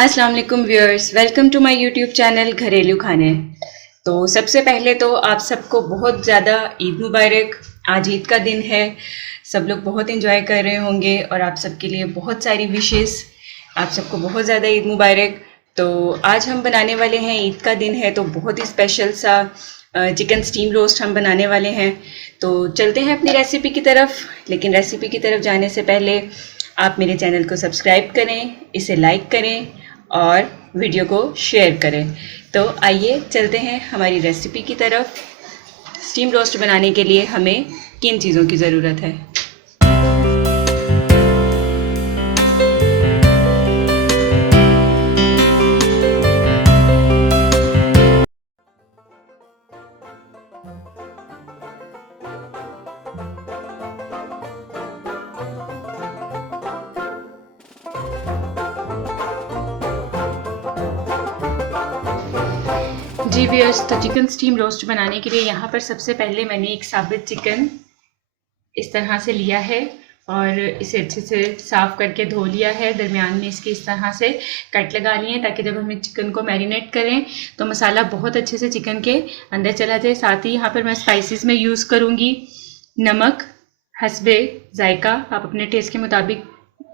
अस्सलाम वालेकुम viewers, welcome to my YouTube channel Gharelu Khane. तो सबसे पहले तो आप सबको बहुत ज़्यादा ईद मुबारक। आज ईद का दिन है, सब लोग बहुत इंजॉय कर रहे होंगे और आप सबके लिए बहुत सारी विशेस। आप सबको बहुत ज़्यादा ईद मुबारक। तो आज हम बनाने वाले हैं, ईद का दिन है तो बहुत ही स्पेशल सा चिकन स्टीम रोस्ट हम बनाने वाले हैं। तो चलते हैं अपनी रेसिपी की तरफ। लेकिन रेसिपी की तरफ जाने से पहले आप मेरे चैनल को सब्सक्राइब करें, इसे लाइक करें और वीडियो को शेयर करें। तो आइए चलते हैं हमारी रेसिपी की तरफ। स्टीम रोस्ट बनाने के लिए हमें किन चीज़ों की ज़रूरत है। जी व्यूअर्स, तो चिकन स्टीम रोस्ट बनाने के लिए यहाँ पर सबसे पहले मैंने एक साबित चिकन इस तरह से लिया है और इसे अच्छे से साफ़ करके धो लिया है। दरमियान में इसके इस तरह से कट लगा लिए हैं ताकि जब हम चिकन को मैरिनेट करें तो मसाला बहुत अच्छे से चिकन के अंदर चला जाए। साथ ही यहाँ पर मैं स्पाइसेस में यूज़ करूँगी नमक हस्बे ज़ायका, आप अपने टेस्ट के मुताबिक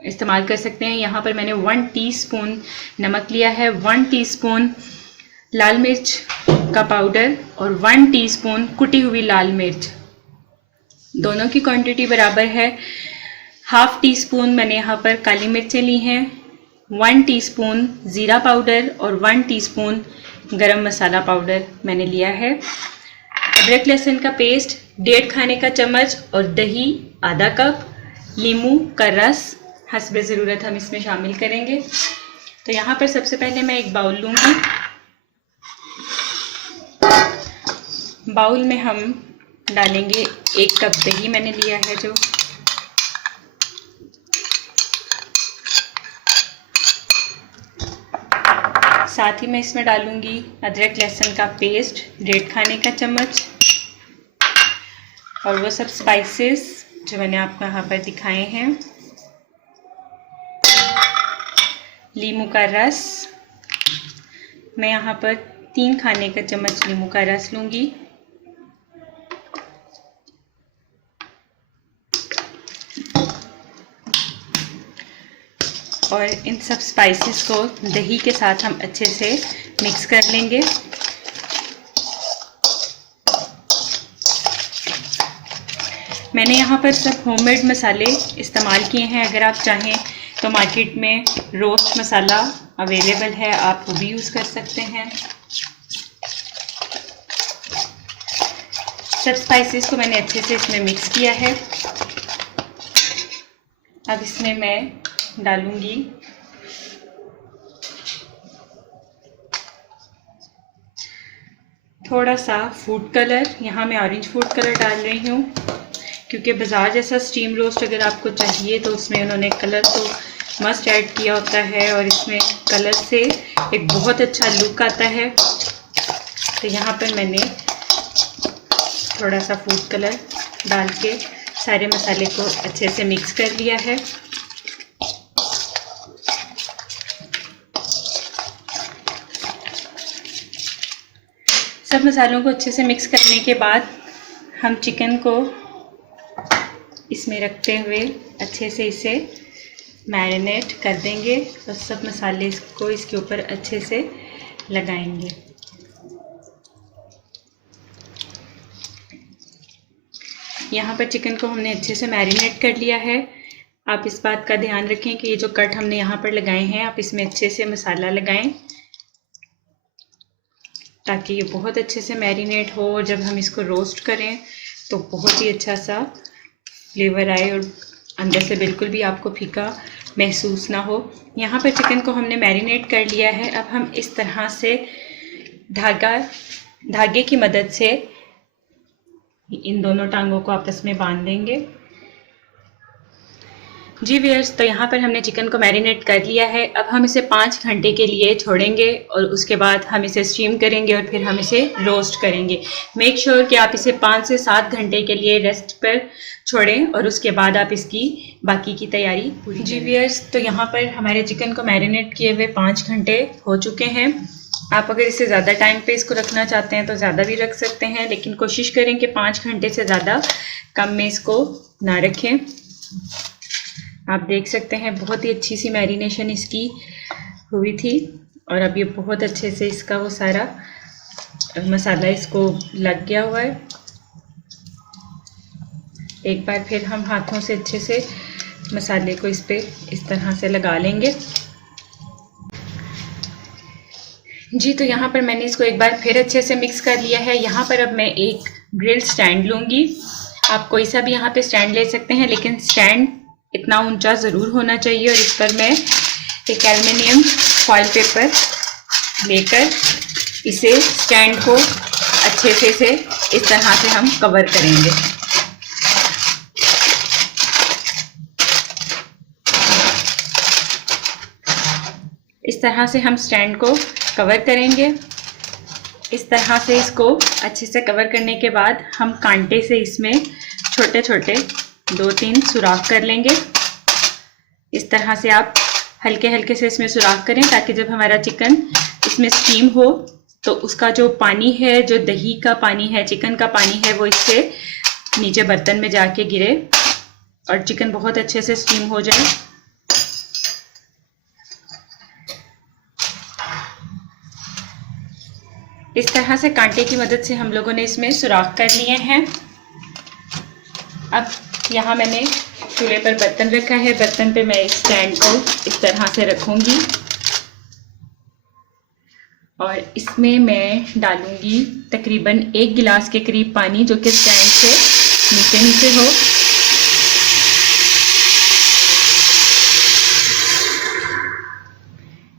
इस्तेमाल कर सकते हैं। यहाँ पर मैंने 1 टीस्पून नमक लिया है, 1 टीस्पून लाल मिर्च का पाउडर और 1 टीस्पून कुटी हुई लाल मिर्च। दोनों की क्वांटिटी बराबर है। हाफ टी स्पून मैंने यहाँ पर काली मिर्चें ली हैं, 1 टीस्पून ज़ीरा पाउडर और 1 टीस्पून गरम मसाला पाउडर मैंने लिया है। अदरक लहसुन का पेस्ट 1.5 खाने का चम्मच और दही आधा कप, नींबू का रस हस्बे ज़रूरत हम इसमें शामिल करेंगे। तो यहाँ पर सबसे पहले मैं एक बाउल लूँगी। बाउल में हम डालेंगे 1 कप दही मैंने लिया है जो, साथ ही मैं इसमें डालूंगी अदरक लहसुन का पेस्ट 1.5 खाने का चम्मच और वो सब स्पाइसेस जो मैंने आपको यहाँ पर दिखाए हैं। नींबू का रस मैं यहाँ पर 3 खाने का चम्मच नींबू का रस लूँगी। और इन सब स्पाइसेस को दही के साथ हम अच्छे से मिक्स कर लेंगे। मैंने यहाँ पर सब होममेड मसाले इस्तेमाल किए हैं। अगर आप चाहें तो मार्केट में रोस्ट मसाला अवेलेबल है, आप वो भी यूज़ कर सकते हैं। सब स्पाइसेस को मैंने अच्छे से इसमें मिक्स किया है। अब इसमें मैं डालूंगी थोड़ा सा फूड कलर। यहाँ मैं ऑरेंज फूड कलर डाल रही हूँ क्योंकि बाज़ार जैसा स्टीम रोस्ट अगर आपको चाहिए तो उसमें उन्होंने कलर तो मस्ट ऐड किया होता है और इसमें कलर से एक बहुत अच्छा लुक आता है। तो यहाँ पर मैंने थोड़ा सा फूड कलर डाल के सारे मसाले को अच्छे से मिक्स कर लिया है। सब मसालों को अच्छे से मिक्स करने के बाद हम चिकन को इसमें रखते हुए अच्छे से इसे मैरिनेट कर देंगे और सब मसाले को इसके ऊपर अच्छे से लगाएंगे। यहाँ पर चिकन को हमने अच्छे से मैरिनेट कर लिया है। आप इस बात का ध्यान रखें कि ये जो कट हमने यहाँ पर लगाए हैं आप इसमें अच्छे से मसाला लगाएं ताकि ये बहुत अच्छे से मैरिनेट हो और जब हम इसको रोस्ट करें तो बहुत ही अच्छा सा फ्लेवर आए और अंदर से बिल्कुल भी आपको फीका महसूस ना हो। यहाँ पर चिकन को हमने मैरिनेट कर लिया है। अब हम इस तरह से धागे की मदद से इन दोनों टांगों को आपस में बांध देंगे। जी व्यूअर्स, तो यहाँ पर हमने चिकन को मैरिनेट कर लिया है। अब हम इसे 5 घंटे के लिए छोड़ेंगे और उसके बाद हम इसे स्टीम करेंगे और फिर हम इसे रोस्ट करेंगे। मेक श्योर कि आप इसे 5 से 7 घंटे के लिए रेस्ट पर छोड़ें और उसके बाद आप इसकी बाकी की तैयारी पूरी। जी व्यूअर्स, तो यहाँ पर हमारे चिकन को मैरिनेट किए हुए 5 घंटे हो चुके हैं। आप अगर इससे ज़्यादा टाइम पे इसको रखना चाहते हैं तो ज़्यादा भी रख सकते हैं, लेकिन कोशिश करें कि 5 घंटे से ज़्यादा कम में इसको ना रखें। आप देख सकते हैं बहुत ही अच्छी सी मैरिनेशन इसकी हुई थी और अब ये बहुत अच्छे से इसका वो सारा मसाला इसको लग गया हुआ है। एक बार फिर हम हाथों से अच्छे से मसाले को इस पे इस तरह से लगा लेंगे। जी, तो यहाँ पर मैंने इसको एक बार फिर अच्छे से मिक्स कर लिया है। यहाँ पर अब मैं एक ग्रिल स्टैंड लूँगी। आप कोई सा भी यहाँ पे स्टैंड ले सकते हैं, लेकिन स्टैंड इतना ऊंचा ज़रूर होना चाहिए। और इस पर मैं एक एल्युमिनियम फॉइल पेपर लेकर इसे स्टैंड को अच्छे से इस तरह से हम कवर करेंगे। इस तरह से हम स्टैंड को कवर करेंगे। इस तरह से इसको अच्छे से कवर करने के बाद हम कांटे से इसमें छोटे छोटे 2-3 सुराख कर लेंगे। इस तरह से आप हल्के हल्के से इसमें सुराख करें ताकि जब हमारा चिकन इसमें स्टीम हो तो उसका जो पानी है, जो दही का पानी है, चिकन का पानी है, वो इससे नीचे बर्तन में जाके गिरे और चिकन बहुत अच्छे से स्टीम हो जाए। इस तरह से कांटे की मदद से हम लोगों ने इसमें सुराख कर लिए हैं। अब यहाँ मैंने चूल्हे पर बर्तन रखा है। बर्तन पे मैं इस स्टैंड को इस तरह से रखूँगी और इसमें मैं डालूँगी तकरीबन 1 गिलास के करीब पानी, जो कि स्टैंड से नीचे नीचे हो।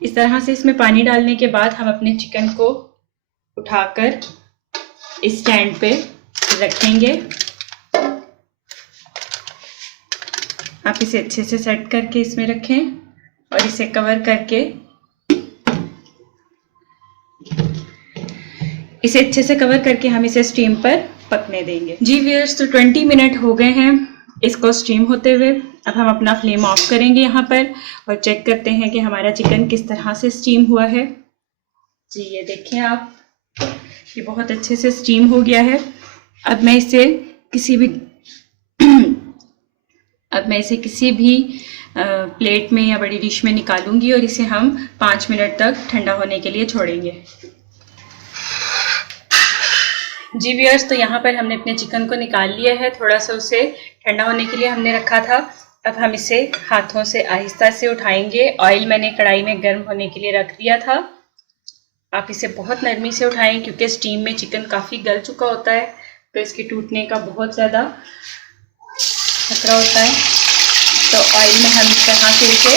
इस तरह से इसमें पानी डालने के बाद हम अपने चिकन को उठाकर इस स्टैंड पे रखेंगे। आप इसे अच्छे से सेट करके इसमें रखें और इसे कवर करके इसे अच्छे से कवर करके हम इसे स्टीम पर पकने देंगे। जी व्यूअर्स, तो 20 मिनट हो गए हैं इसको स्टीम होते हुए। अब हम अपना फ्लेम ऑफ करेंगे यहाँ पर और चेक करते हैं कि हमारा चिकन किस तरह से स्टीम हुआ है। जी, ये देखें आप, ये बहुत अच्छे से स्टीम हो गया है। अब मैं इसे किसी भी प्लेट में या बड़ी डिश में निकालूंगी और इसे हम 5 मिनट तक ठंडा होने के लिए छोड़ेंगे। जी व्यूअर्स, तो यहाँ पर हमने अपने चिकन को निकाल लिया है। थोड़ा सा उसे ठंडा होने के लिए हमने रखा था। अब हम इसे हाथों से आहिस्ता से उठाएंगे। ऑयल मैंने कढ़ाई में गर्म होने के लिए रख दिया था। आप इसे बहुत नरमी से उठाएं क्योंकि स्टीम में चिकन काफ़ी गल चुका होता है, तो इसके टूटने का बहुत ज़्यादा खतरा होता है। तो ऑयल में हम इस तरह से इसे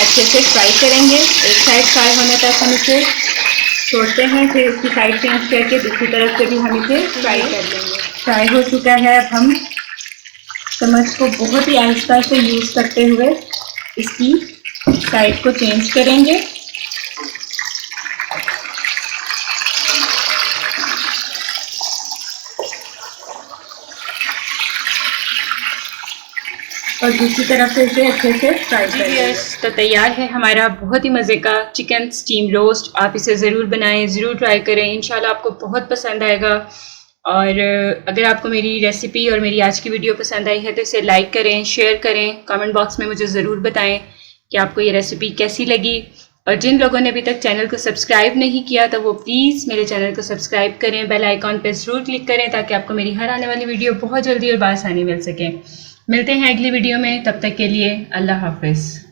अच्छे से फ्राई करेंगे। एक साइड फ्राई होने तक हम इसे छोड़ते हैं, फिर उसकी साइड चेंज करके दूसरी तरफ से भी हम इसे फ्राई कर लेंगे। फ्राई हो चुका है। अब हम चम्मच को बहुत ही आहिस्ता से यूज़ करते हुए इसकी साइड को चेंज करेंगे। और दूसरी तरफ से इसे अच्छे से फ्राई करेंगे। तो तैयार है हमारा बहुत ही मज़े का चिकन स्टीम रोस्ट। आप इसे ज़रूर बनाएं, ज़रूर ट्राई करें, इंशाल्लाह आपको बहुत पसंद आएगा। और अगर आपको मेरी रेसिपी और मेरी आज की वीडियो पसंद आई है तो इसे लाइक करें, शेयर करें, कमेंट बॉक्स में मुझे ज़रूर बताएं कि आपको ये रेसिपी कैसी लगी। और जिन लोगों ने अभी तक चैनल को सब्सक्राइब नहीं किया तो वो प्लीज़ मेरे चैनल को सब्सक्राइब करें, बेल आइकॉन पर ज़रूर क्लिक करें ताकि आपको मेरी हर आने वाली वीडियो बहुत जल्दी और बासानी मिल सके। मिलते हैं अगली वीडियो में, तब तक के लिए अल्लाह हाफ़िज़।